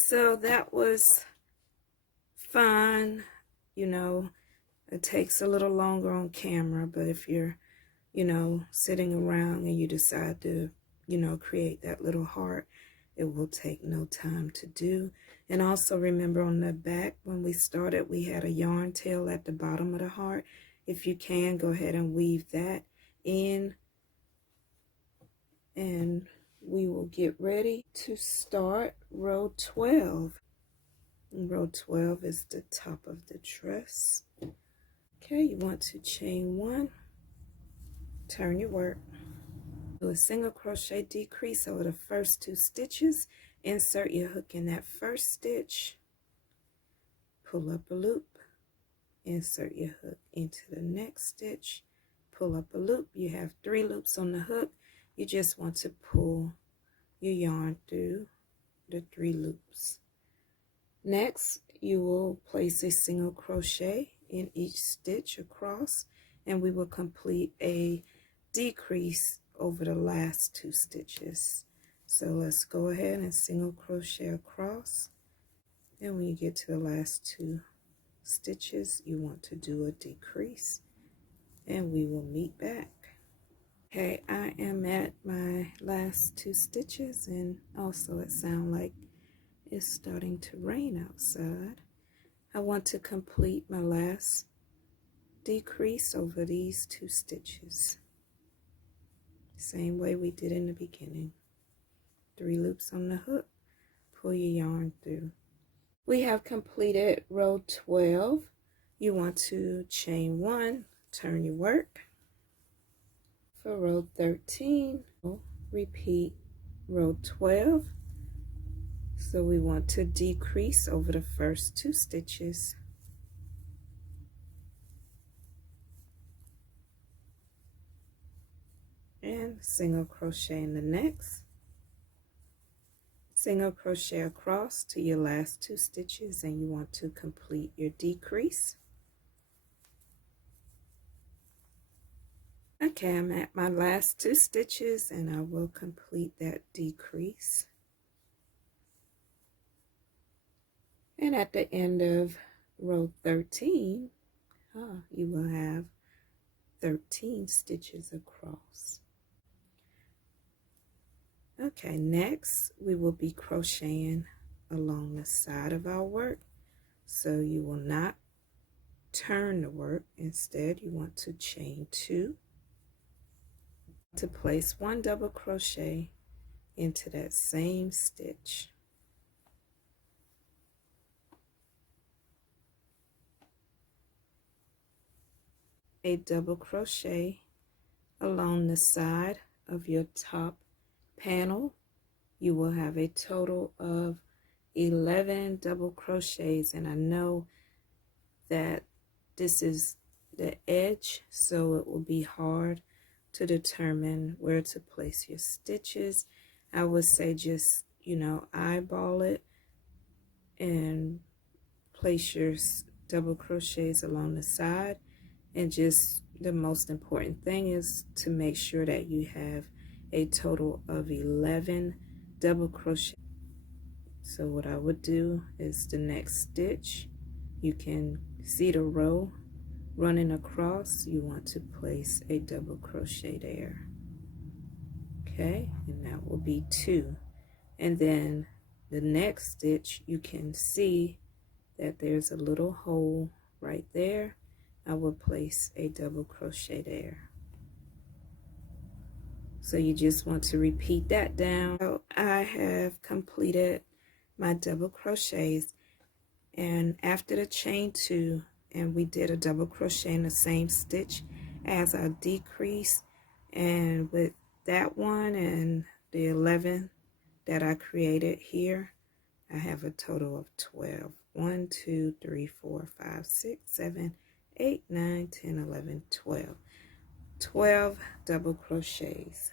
So that was fun. You know, it takes a little longer on camera, but if you're, sitting around and you decide to, create that little heart, it will take no time to do. And also remember on the back, when we started, we had a yarn tail at the bottom of the heart. If you can, go ahead and weave that in. And we will get ready to start row 12. And row 12 is the top of the dress. Okay, you want to chain 1, turn your work. Do a single crochet decrease over the first 2 stitches. Insert your hook in that first stitch. Pull up a loop. Insert your hook into the next stitch. Pull up a loop. You have 3 loops on the hook. You just want to pull your yarn through the 3 loops. Next, you will place a single crochet in each stitch across, and we will complete a decrease over the last 2 stitches. So let's go ahead and single crochet across, and when you get to the last 2 stitches, you want to do a decrease, and we will meet back. Okay, I am at my last 2 stitches, and also it sounds like it's starting to rain outside. I want to complete my last decrease over these 2 stitches. Same way we did in the beginning. 3 loops on the hook, pull your yarn through. We have completed row 12. You want to chain 1, turn your work. For row 13, repeat row 12. So we want to decrease over the first 2 stitches. And single crochet in the next. Single crochet across to your last 2 stitches, and you want to complete your decrease. Okay, I'm at my last 2 stitches, and I will complete that decrease. And at the end of row 13, you will have 13 stitches across. Okay, next we will be crocheting along the side of our work. So you will not turn the work. Instead, you want to chain 2 to place 1 double crochet into that same stitch. A double crochet along the side of your top panel. You will have a total of 11 double crochets, and I know that this is the edge, so it will be hard to determine where to place your stitches. I would say just, eyeball it and place your double crochets along the side. And just the most important thing is to make sure that you have a total of 11 double crochet. So what I would do is the next stitch, you can see the row running across. You want to place a double crochet there. Okay, and that will be 2. And then the next stitch, you can see that there's a little hole right there. I will place a double crochet there. So you just want to repeat that down. So I have completed my double crochets, and after the chain 2, and we did a double crochet in the same stitch as our decrease, and with that one and the 11 that I created here, I have a total of 12. 1, 2, 3, 4, 5, 6, 7, 8, 9, 10, 11, 12. 12 double crochets.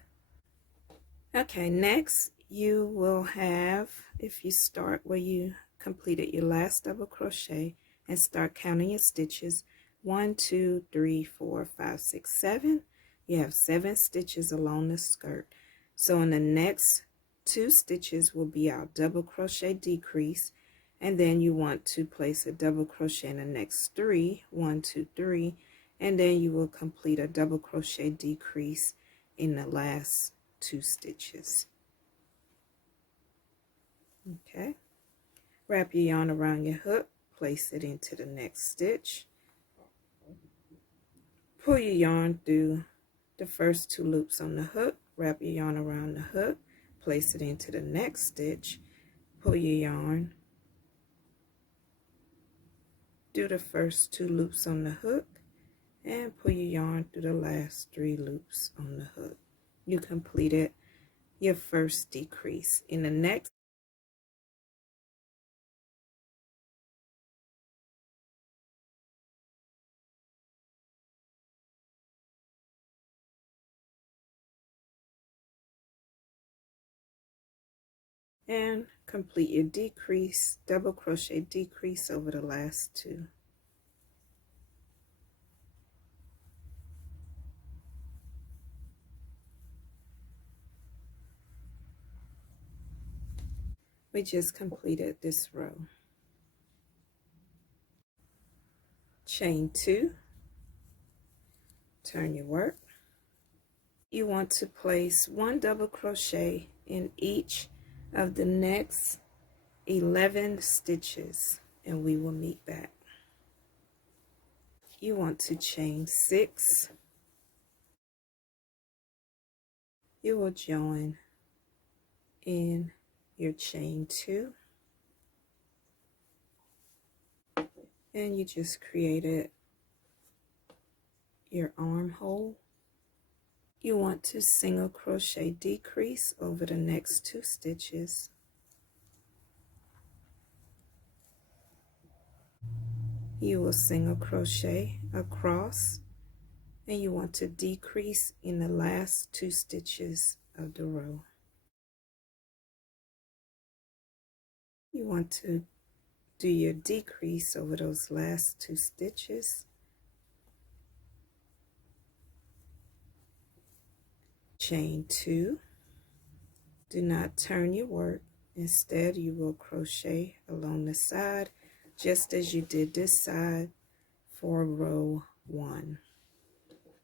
Okay, next you will have, if you start where you completed your last double crochet and start counting your stitches, 1, 2, 3, 4, 5, 6, 7. You have 7 stitches along the skirt. So in the next 2 stitches will be our double crochet decrease, and then you want to place a double crochet in the next 3, 1, 2, 3, and then you will complete a double crochet decrease in the last 2 stitches. Okay, wrap your yarn around your hook, place it into the next stitch, pull your yarn through the first 2 loops on the hook, wrap your yarn around the hook, place it into the next stitch, pull your yarn, do the first 2 loops on the hook, and pull your yarn through the last 3 loops on the hook. You completed your first decrease. In the next, and complete your decrease, double crochet decrease over the last 2. We just completed this row. Chain 2, turn your work. You want to place 1 double crochet in each of the next 11 stitches, and we will meet back. You want to chain 6. You will join in your chain 2, and you just created your armhole. You want to single crochet decrease over the next 2 stitches. You will single crochet across, and you want to decrease in the last 2 stitches of the row. You want to do your decrease over those last 2 stitches. Chain 2. Do not turn your work. Instead, you will crochet along the side just as you did this side for row 1.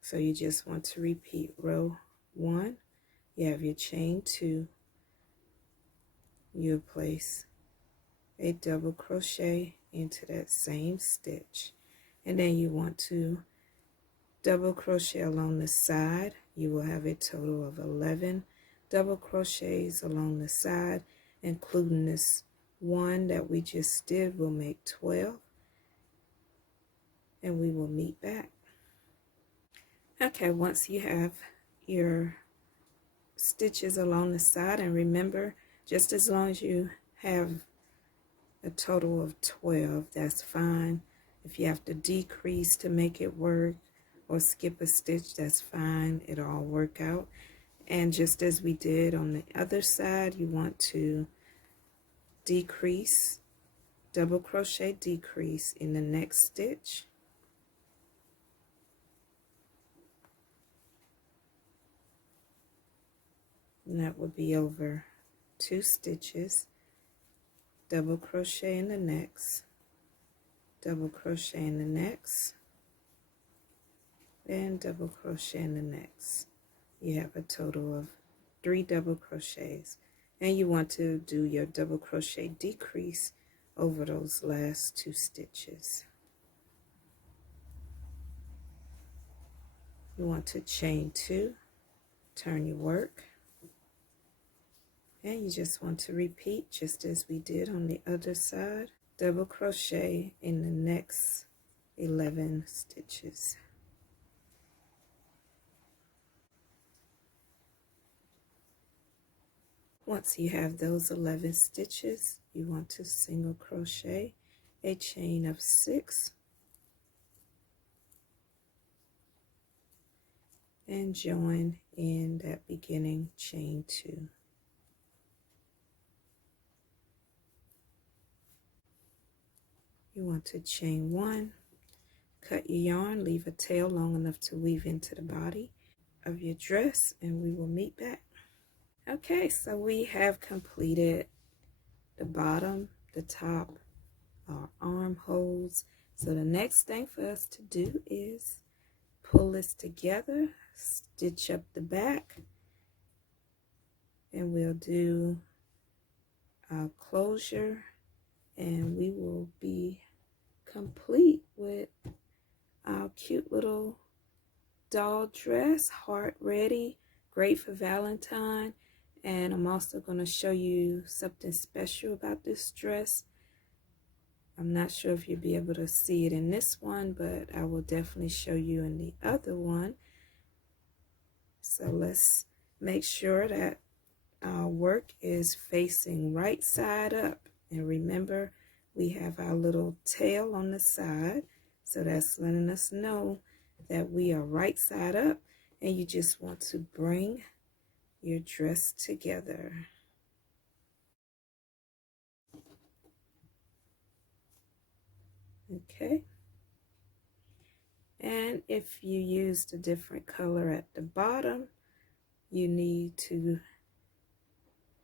So you just want to repeat row 1. You have your chain 2. You place a double crochet into that same stitch, and then you want to double crochet along the side. You will have a total of 11 double crochets along the side, including this one that we just did will make 12, and we will meet back. Okay, once you have your stitches along the side, and remember, just as long as you have a total of 12, that's fine. If you have to decrease to make it work or skip a stitch, that's fine. It'll all work out. And just as we did on the other side, you want to decrease, double crochet decrease in the next stitch. And that would be over 2 stitches. Double crochet in the next, double crochet in the next, and double crochet in the next. You have a total of 3 double crochets, and you want to do your double crochet decrease over those last 2 stitches. You want to chain 2, turn your work, and you just want to repeat just as we did on the other side. Double crochet in the next 11 stitches. Once you have those 11 stitches, you want to single crochet a chain of 6 and join in that beginning chain 2. You want to chain 1, cut your yarn, leave a tail long enough to weave into the body of your dress, and we will meet back. Okay, so we have completed the bottom, the top, our armholes. So the next thing for us to do is pull this together, stitch up the back, and we'll do our closure, and we will be complete with our cute little doll dress, heart ready, great for Valentine. And I'm also going to show you something special about this dress. I'm not sure if you'll be able to see it in this one, but I will definitely show you in the other one. So let's make sure that our work is facing right side up. And remember, we have our little tail on the side. So that's letting us know that we are right side up. And you just want to bring your dress together. Okay. And if you used a different color at the bottom, you need to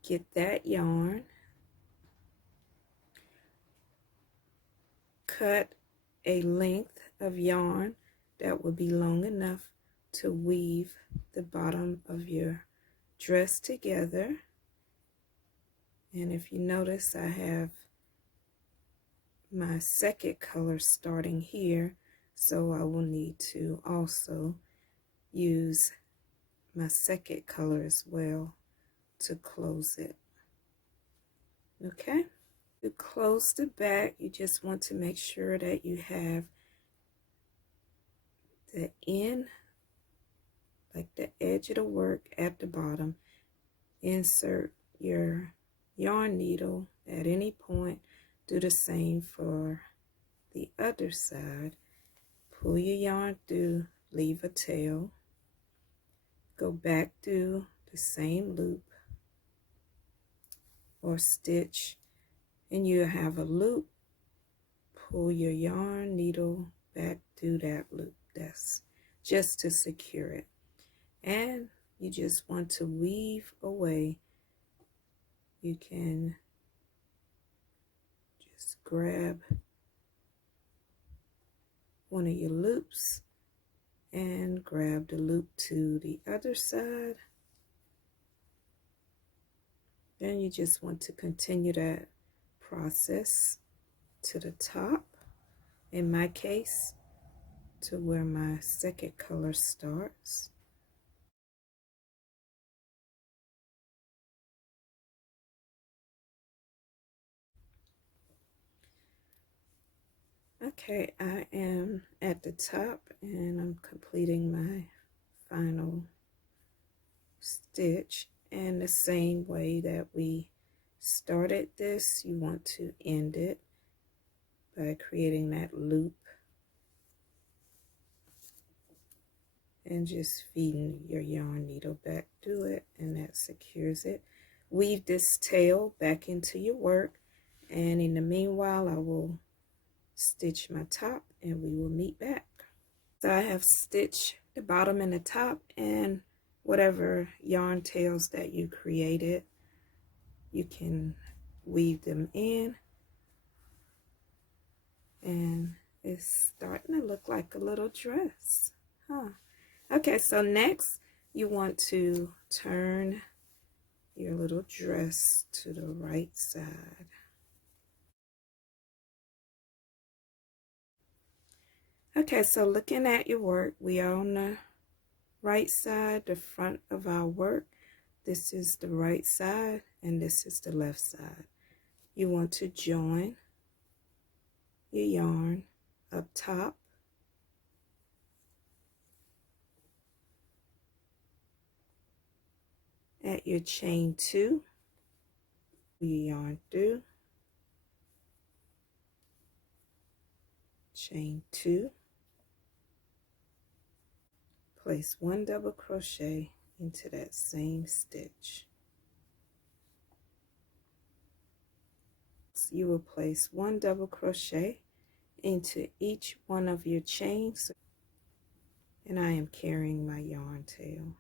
get that yarn, cut a length of yarn that will be long enough to weave the bottom of your dress together. And if you notice, I have my second color starting here, so I will need to also use my second color as well to close it. Okay, to close the back, you just want to make sure that you have the end, like the edge of the work at the bottom. Insert your yarn needle at any point. Do the same for the other side. Pull your yarn through, leave a tail, go back through the same loop or stitch, and you have a loop. Pull your yarn needle back through that loop. That's just to secure it. And you just want to weave away. You can just grab one of your loops and grab the loop to the other side. Then you just want to continue that process to the top, in my case to where my second color starts. Okay, I am at the top and I'm completing my final stitch, and the same way that we started this, you want to end it by creating that loop and just feeding your yarn needle back through it, and that secures it. Weave this tail back into your work, and in the meanwhile I will stitch my top and we will meet back. So I have stitched the bottom and the top, and whatever yarn tails that you created, you can weave them in, and it's starting to look like a little dress, huh? Okay, so next you want to turn your little dress to the right side. Okay, so looking at your work, we are on the right side, the front of our work. This is the right side and this is the left side. You want to join your yarn up top, at your chain 2, your yarn through, chain 2, place 1 double crochet into that same stitch. You will place 1 double crochet into each one of your chains, and I am carrying my yarn tail.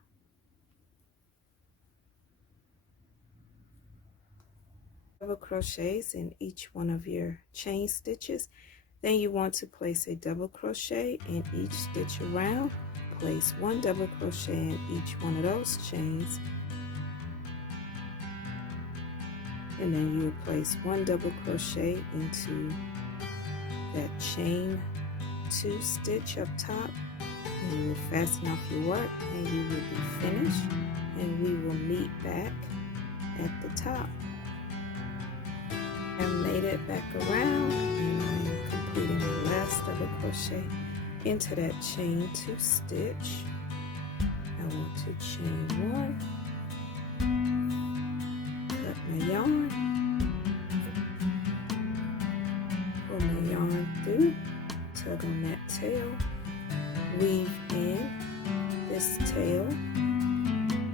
Double crochets in each one of your chain stitches. Then you want to place a double crochet in each stitch around. Place one double crochet in each one of those chains, and then you will place one double crochet into that chain 2 stitch up top, and you will fasten off your work, and you will be finished, and we will meet back at the top. I made it back around, and I am completing the last double crochet into that chain 2 stitch. I want to chain 1, cut my yarn, pull my yarn through, tug on that tail, weave in this tail,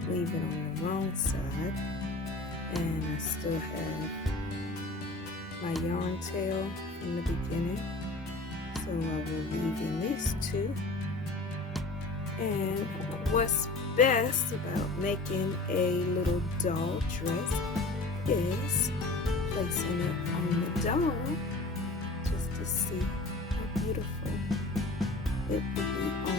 weave it on the wrong side, and I still have my yarn tail from the beginning, so I will weave in these 2. And what's best about making a little doll dress is placing it on the doll just to see how beautiful it would be on